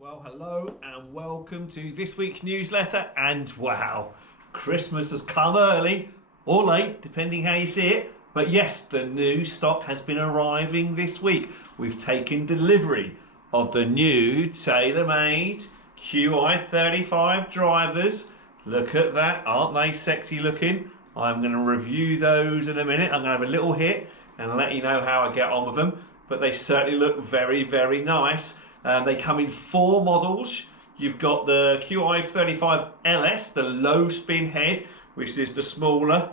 Well, hello and welcome to this week's newsletter. And wow, Christmas has come early or late, depending how you see it. But yes, the new stock has been arriving this week. We've taken delivery of the new Taylormade Qi35 drivers. Look at that, aren't they sexy looking? I'm going to review those in a minute. I'm going to have a little hit and let you know how I get on with them. But they certainly look very, very nice. They come in 4 models. You've got the Qi35 LS, the low spin head, which is the smaller,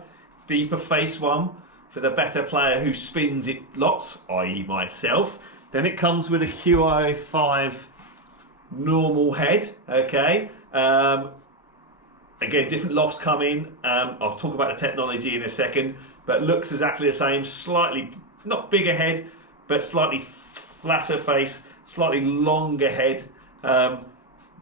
deeper face one for the better player who spins it lots, i.e. myself. Then it comes with a Qi5 normal head, okay? Again, different lofts come in. I'll talk about the technology in a second, but looks exactly the same, slightly, not bigger head, but slightly flatter face, slightly longer head, but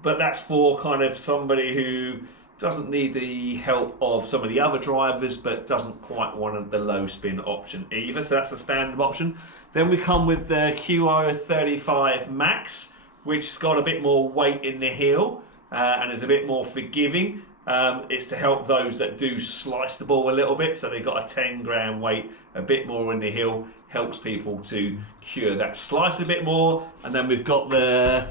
that's for kind of somebody who doesn't need the help of some of the other drivers but doesn't quite want the low spin option either, so that's the standard option. Then we come with the Qi35 Max, which's got a bit more weight in the heel and is a bit more forgiving. It's to help those that do slice the ball a little bit, so they've got a 10 gram weight, a bit more in the heel, helps people to cure that slice a bit more. And then we've got the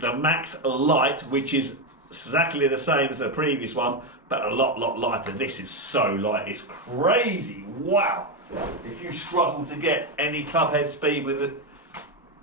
Max Light, which is exactly the same as the previous one, but a lot lighter. This is so light, it's crazy. Wow! If you struggle to get any club head speed with it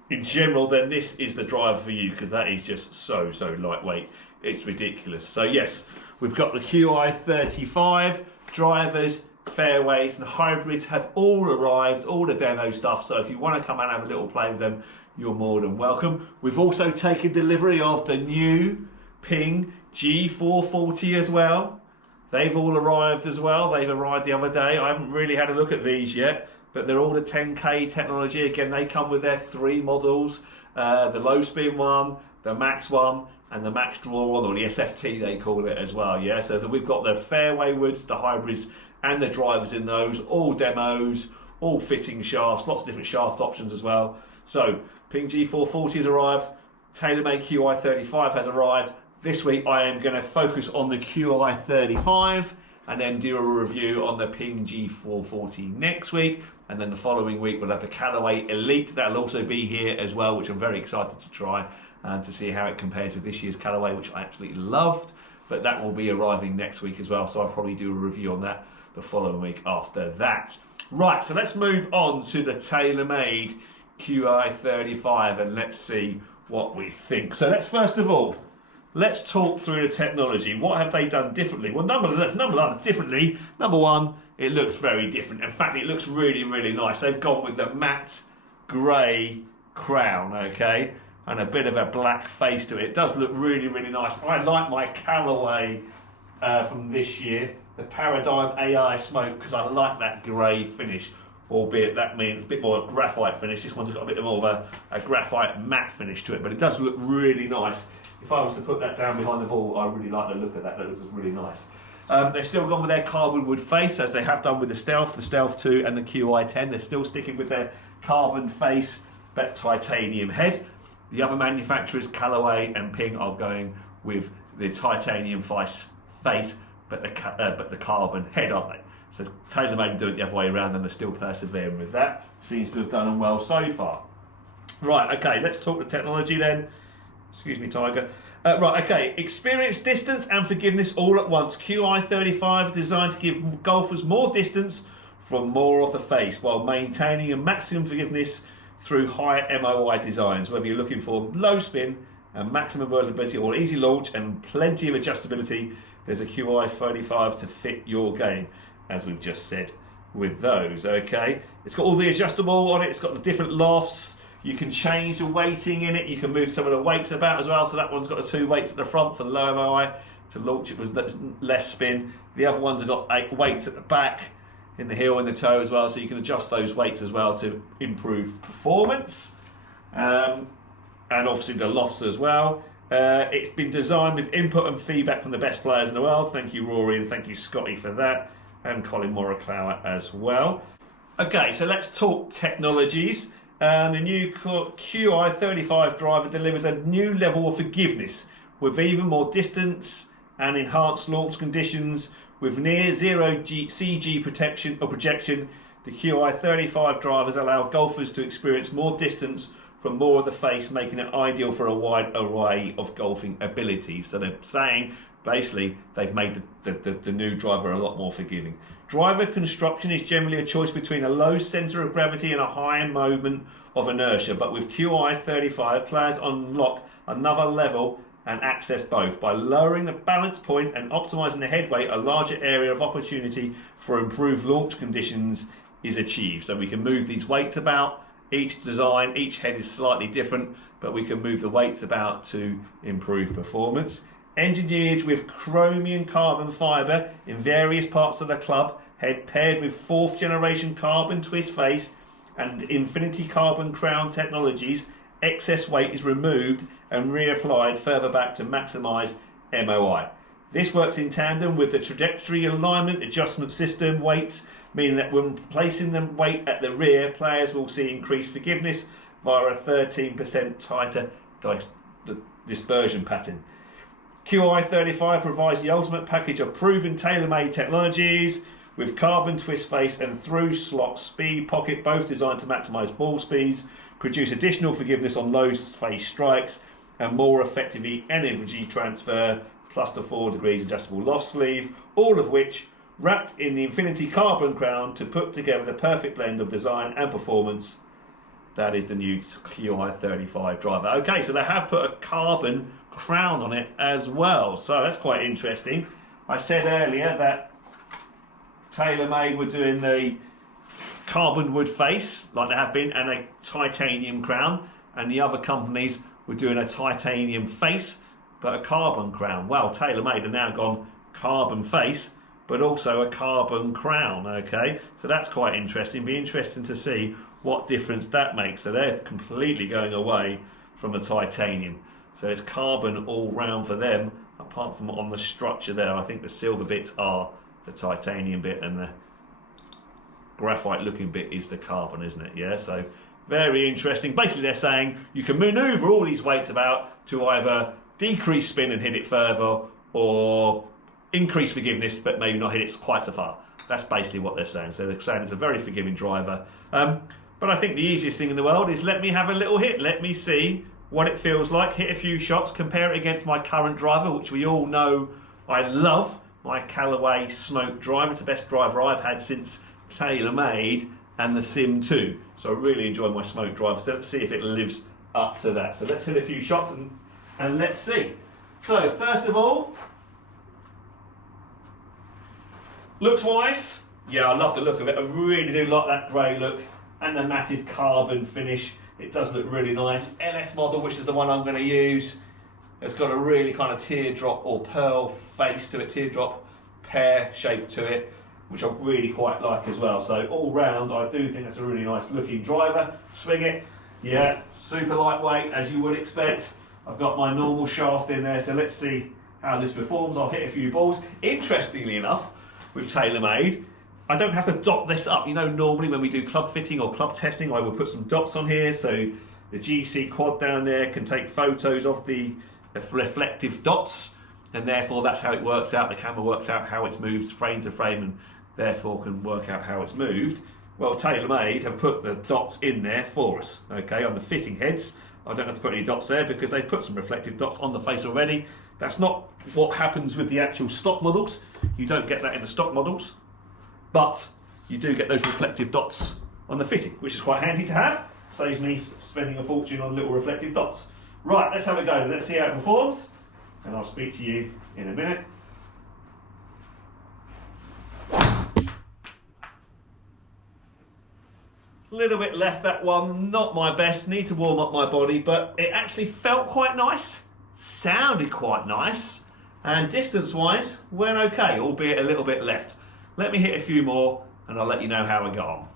in general, then this is the driver for you, because that is just so lightweight. It's ridiculous. So yes, we've got the Qi35 drivers, fairways and hybrids have all arrived, all the demo stuff. So if you want to come and have a little play with them, you're more than welcome. We've also taken delivery of the new Ping G440 as well. They've all arrived as well. They've arrived the other day. I haven't really had a look at these yet, but they're all the 10K technology. Again, they come with their 3 models, the low spin one, the max one, and the max draw one, or the SFT they call it as well. Yeah, so we've got the fairway woods, the hybrids and the drivers in those, all demos, all fitting shafts, lots of different shaft options as well. So Ping G440 has arrived, Taylormade Qi35 has arrived. This week I am going to focus on the Qi35 and then do a review on the Ping G440 next week, and then the following week we'll have the Callaway Elite. That'll also be here as well, which I'm very excited to try and to see how it compares with this year's Callaway, which I absolutely loved. But that will be arriving next week as well, so I'll probably do a review on that the following week after that. Right, so let's move on to the Taylormade Qi35 and let's see what we think. So first of all, let's talk through the technology. What have they done differently? Well, number one, it looks very different. In fact, it looks really nice. They've gone with the matte grey crown, okay, and a bit of a black face to it. It does look really nice. I like my Callaway from this year, the Paradigm AI Smoke, because I like that grey finish, albeit that means a bit more graphite finish. This one's got a bit more of a graphite matte finish to it, but it does look really nice. If I was to put that down behind the ball, I really like the look of that. That looks really nice. They've still gone with their carbon wood face, as they have done with the Stealth 2 and the Qi10. They're still sticking with their carbon face, but titanium head. The other manufacturers, Callaway and Ping, are going with the titanium face, but the carbon head, aren't they? So Taylormade do it the other way around, and they're still persevering with that. Seems to have done them well so far. Right, okay, let's talk the technology then. Excuse me, Tiger. Right, okay, experience distance and forgiveness all at once. Qi35 designed to give golfers more distance from more of the face while maintaining a maximum forgiveness through high MOI designs. Whether you're looking for low spin and maximum versatility or easy launch and plenty of adjustability, there's a Qi35 to fit your game, as we've just said with those, okay? It's got all the adjustable on it, it's got the different lofts. You can change the weighting in it, you can move some of the weights about as well. So that one's got the 2 weights at the front for the low MOI. To launch it was less spin. The other ones have got 8 weights at the back, in the heel and the toe as well, so you can adjust those weights as well to improve performance. And obviously the lofts as well. It's been designed with input and feedback from the best players in the world. Thank you, Rory, and thank you, Scotty, for that, and Colin Morikawa as well. Okay, so let's talk technologies. The new Qi35 driver delivers a new level of forgiveness with even more distance and enhanced launch conditions with near zero CG protection or projection. The Qi35 drivers allow golfers to experience more distance from more of the face, making it ideal for a wide array of golfing abilities. So they're saying basically they've made the new driver a lot more forgiving. Driver construction is generally a choice between a low centre of gravity and a high moment of inertia, but with Qi35 players unlock another level and access both. By lowering the balance point and optimising the head weight, a larger area of opportunity for improved launch conditions is achieved. So we can move these weights about. Each design, each head is slightly different, but we can move the weights about to improve performance. Engineered with chromium carbon fibre in various parts of the club head, paired with 4th generation carbon twist face and infinity carbon crown technologies, excess weight is removed and reapplied further back to maximise MOI. This works in tandem with the trajectory alignment adjustment system weights, meaning that when placing the weight at the rear, players will see increased forgiveness via a 13% tighter dispersion pattern. Qi35 provides the ultimate package of proven Taylormade technologies with carbon twist face and through slot speed pocket, both designed to maximise ball speeds, produce additional forgiveness on low face strikes and more effectively energy transfer, plus the 4 degrees adjustable loft sleeve, all of which wrapped in the infinity carbon crown to put together the perfect blend of design and performance. That is the new Qi35 driver. Okay, so they have put a carbon crown on it as well, so that's quite interesting. I said earlier that Taylormade were doing the carbon wood face like they have been and a titanium crown, and the other companies were doing a titanium face but a carbon crown. Well, Taylormade have now gone carbon face but also a carbon crown. Okay, so that's quite interesting. Be interesting to see what difference that makes. So they're completely going away from the titanium, so it's carbon all round for them, apart from on the structure there. I think the silver bits are the titanium bit and the graphite looking bit is the carbon, isn't it? Yeah, so very interesting. Basically they're saying you can maneuver all these weights about to either decrease spin and hit it further, or increase forgiveness but maybe not hit it quite so far. That's basically what they're saying. So they're saying it's a very forgiving driver. But I think the easiest thing in the world is let me have a little hit. Let me see what it feels like. Hit a few shots, compare it against my current driver, which we all know I love. My Callaway Smoke driver. It's the best driver I've had since Taylormade and the Sim 2. So I really enjoy my Smoke driver. So let's see if it lives up to that. So let's hit a few shots and let's see. So first of all, looks wise, yeah, I love the look of it. I really do like that grey look and the matted carbon finish. It does look really nice. LS model, which is the one I'm going to use, it's got a really kind of teardrop or pearl face to it, teardrop pear shape to it, which I really quite like as well. So all round, I do think that's a really nice looking driver. Swing it, yeah, super lightweight as you would expect. I've got my normal shaft in there, so let's see how this performs. I'll hit a few balls. Interestingly enough, with Taylormade, I don't have to dot this up. You know, normally when we do club fitting or club testing, I will put some dots on here, so the GC quad down there can take photos of the reflective dots, and therefore that's how it works out. The camera works out how it's moved frame to frame and therefore can work out how it's moved. Well, Taylormade have put the dots in there for us, okay, on the fitting heads. I don't have to put any dots there because they've put some reflective dots on the face already. That's not what happens with the actual stock models. You don't get that in the stock models, but you do get those reflective dots on the fitting, which is quite handy to have. Saves me spending a fortune on little reflective dots. Right, let's have a go. Let's see how it performs, and I'll speak to you in a minute. Little bit left, that one, not my best. Need to warm up my body, but it actually felt quite nice, sounded quite nice, and distance-wise went okay, albeit a little bit left. Let me hit a few more, and I'll let you know how I got on.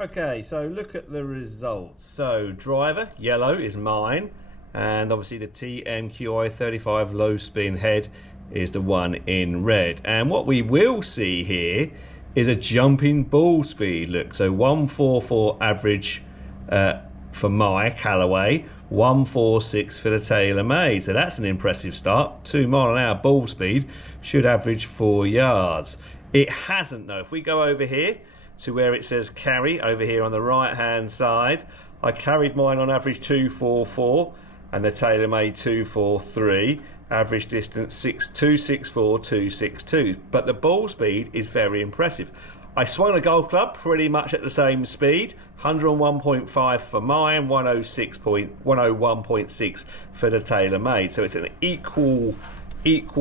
Okay, so look at the results. So driver, yellow is mine, and obviously the TMQI35 low spin head is the one in red. And what we will see here is a jumping ball speed. Look, so 144 average for my Callaway, 146 for the Taylormade. So that's an impressive start. 2 mile an hour ball speed, should average 4 yards. It hasn't though. If we go over here to where it says carry, over here on the right hand side, I carried mine on average 244 and the Taylormade 243. Average distance 264, 262. But the ball speed is very impressive. I swung a golf club pretty much at the same speed, 101.5 for mine, 101.6 for the Taylormade. So it's an equal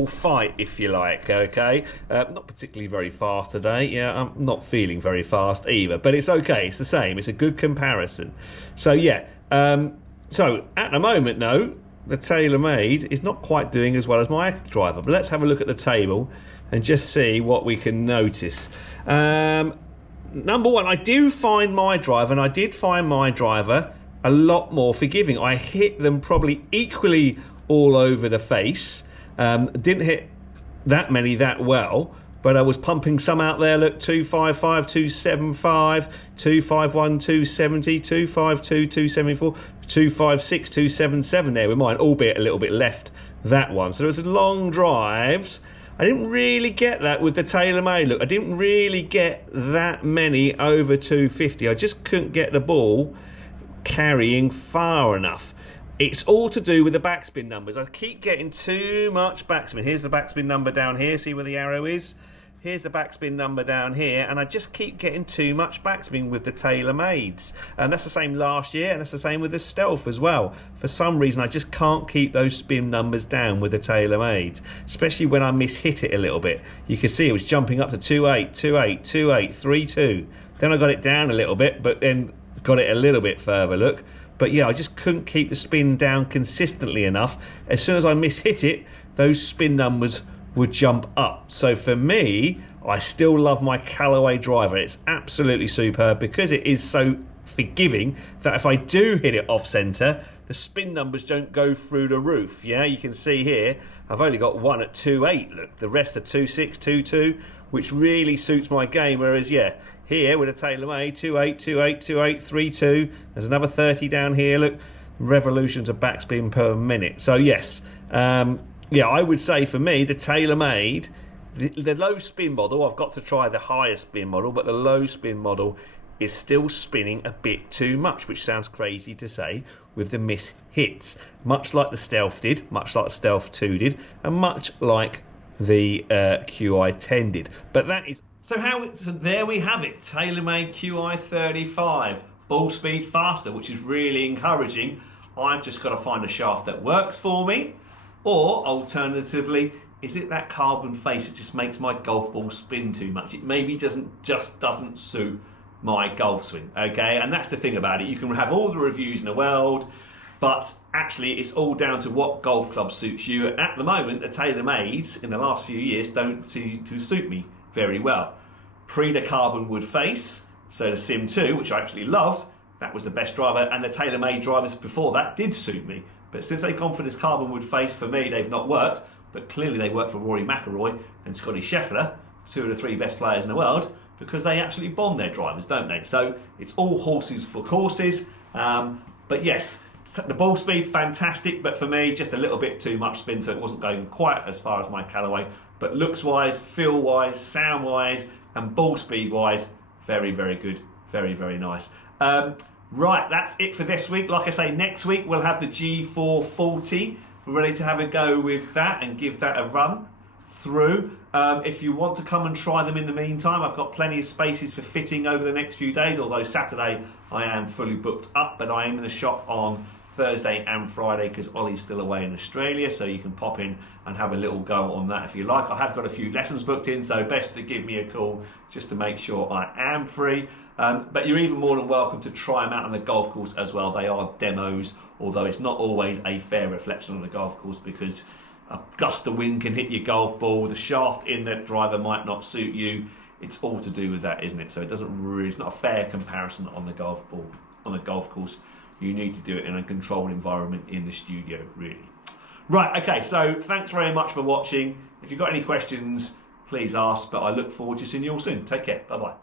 fight, if you like. Okay, not particularly very fast today. Yeah, I'm not feeling very fast either, but it's okay. It's the same. It's a good comparison. So yeah. So at the moment, no, the Taylormade is not quite doing as well as my driver. But let's have a look at the table and just see what we can notice. Number one, I do find my driver, and I did find my driver a lot more forgiving. I hit them probably equally all over the face. Didn't hit that many that well, but I was pumping some out there. Look, 255, 275, 251, 270, 252, 274, 256, 277 there with mine, albeit a little bit left that one. So there was long drives. I didn't really get that with the Taylormade. Look, I didn't really get that many over 250. I just couldn't get the ball carrying far enough. It's all to do with the backspin numbers. I keep getting too much backspin. Here's the backspin number down here. See where the arrow is? Here's the backspin number down here, and I just keep getting too much backspin with the Taylormades. And that's the same last year, and that's the same with the Stealth as well. For some reason, I just can't keep those spin numbers down with the Taylormades, especially when I mishit it a little bit. You can see it was jumping up to 28, 28, 28, 32. Then I got it down a little bit, but then got it a little bit further, look. But yeah, I just couldn't keep the spin down consistently enough. As soon as I mishit it, those spin numbers would jump up. So for me, I still love my Callaway driver. It's absolutely superb because it is so forgiving that if I do hit it off center, the spin numbers don't go through the roof. Yeah, you can see here, I've only got one at 2.8. Look, the rest are 2.6, 2.2, which really suits my game. Whereas, yeah, here with a Taylormade, 2.8, 2.8, 2.8, 3.2. There's another 30 down here. Look, revolutions of backspin per minute. So yes, yeah, I would say for me, the Taylormade, the low spin model, I've got to try the higher spin model, but the low spin model is still spinning a bit too much, which sounds crazy to say with the miss hits. Much like the Stealth did, much like the Stealth 2 did, and much like the Qi10 did. But that is... So there we have it, Taylormade Qi35. Ball speed faster, which is really encouraging. I've just got to find a shaft that works for me. Or alternatively, is it that carbon face that just makes my golf ball spin too much? It maybe just doesn't suit my golf swing, okay? And that's the thing about it. You can have all the reviews in the world, but actually it's all down to what golf club suits you. At the moment, the Taylormades in the last few years don't to suit me very well. Pre the carbon wood face, so the Sim 2, which I actually loved, that was the best driver, and the Taylormade drivers before that did suit me. But since they've gone for this carbon wood face, for me, they've not worked. But clearly they work for Rory McIlroy and Scotty Scheffler, 2 of the 3 best players in the world, because they actually bond their drivers, don't they? So it's all horses for courses. But yes, the ball speed, fantastic. But for me, just a little bit too much spin, so it wasn't going quite as far as my Callaway. But looks-wise, feel-wise, sound-wise, and ball speed-wise, very, very good. Very, very nice. Right, that's it for this week. Like I say, next week we'll have the G440. We're ready to have a go with that and give that a run through. If you want to come and try them in the meantime, I've got plenty of spaces for fitting over the next few days, although Saturday I am fully booked up, but I am in the shop on Thursday and Friday because Ollie's still away in Australia, so you can pop in and have a little go on that if you like. I have got a few lessons booked in, so best to give me a call just to make sure I am free. But you're even more than welcome to try them out on the golf course as well. They are demos, although it's not always a fair reflection on the golf course because a gust of wind can hit your golf ball, the shaft in the driver might not suit you. It's all to do with that, isn't it? So it doesn't really, it's not a fair comparison on the golf ball, on the golf course. You need to do it in a controlled environment in the studio, really. Right, okay, so thanks very much for watching. If you've got any questions, please ask. But I look forward to seeing you all soon. Take care. Bye bye.